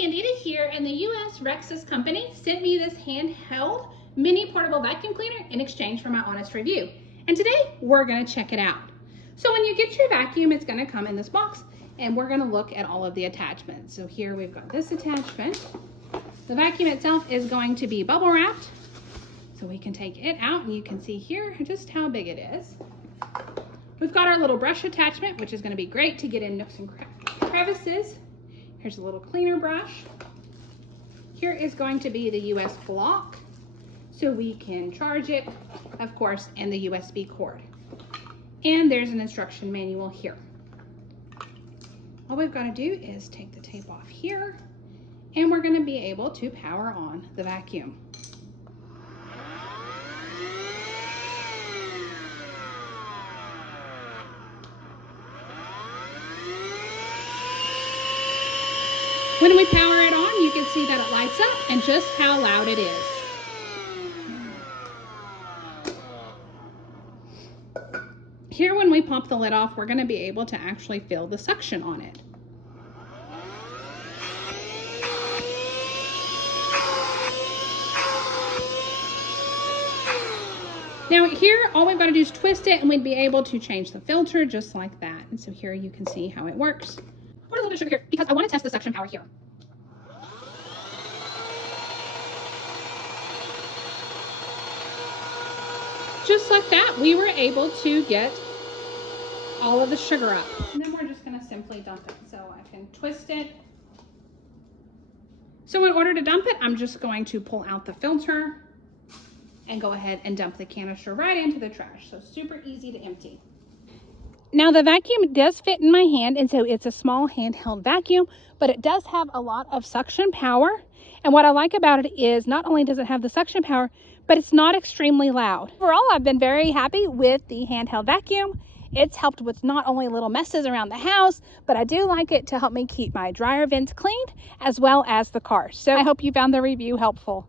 Candida here, and the XREXS company sent me this handheld mini portable vacuum cleaner in exchange for my honest review. And today we're going to check it out. So when you get your vacuum, it's going to come in this box, and we're going to look at all of the attachments. So here we've got this attachment. The vacuum itself is going to be bubble wrapped, so we can take it out, and you can see here just how big it is. We've got our little brush attachment, which is going to be great to get in nooks and crevices. Here's a little cleaner brush. Here is going to be the US block, so we can charge it, of course, and the USB cord. And there's an instruction manual here. All we've got to do is take the tape off here, and we're going to be able to power on the vacuum. When we power it on, you can see that it lights up and just how loud it is. Here, when we pop the lid off, we're going to be able to actually feel the suction on it. Now here, all we've got to do is twist it, and we'd be able to change the filter just like that. And so here you can see how it works. Put a little bit of sugar here because I want to test the suction power here. Just like that, we were able to get all of the sugar up. And then we're just going to simply dump it. So I can twist it. So in order to dump it, I'm just going to pull out the filter and go ahead and dump the canister right into the trash. So super easy to empty. Now the vacuum does fit in my hand, and so it's a small handheld vacuum, but it does have a lot of suction power. And what I like about it is not only does it have the suction power, but it's not extremely loud. Overall, I've been very happy with the handheld vacuum. It's helped with not only little messes around the house, but I do like it to help me keep my dryer vents cleaned as well as the car. So I hope you found the review helpful.